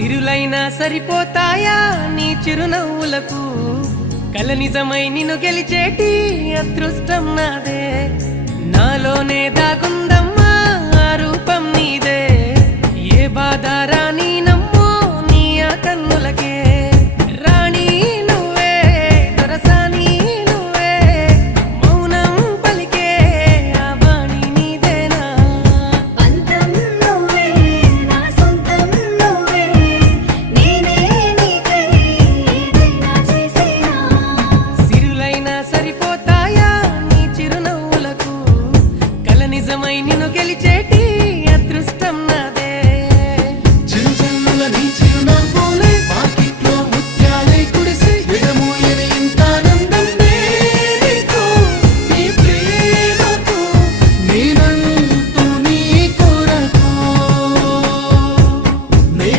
సిరులైనా సరిపోతాయా నీ చిరునవ్వులకు కల నిజమై నిన్ను గెలిచేటి అదృష్టం నాదే నాలోనే దాగుందమ్మా ఆ రూపం నీదే ఏ బాధ రాని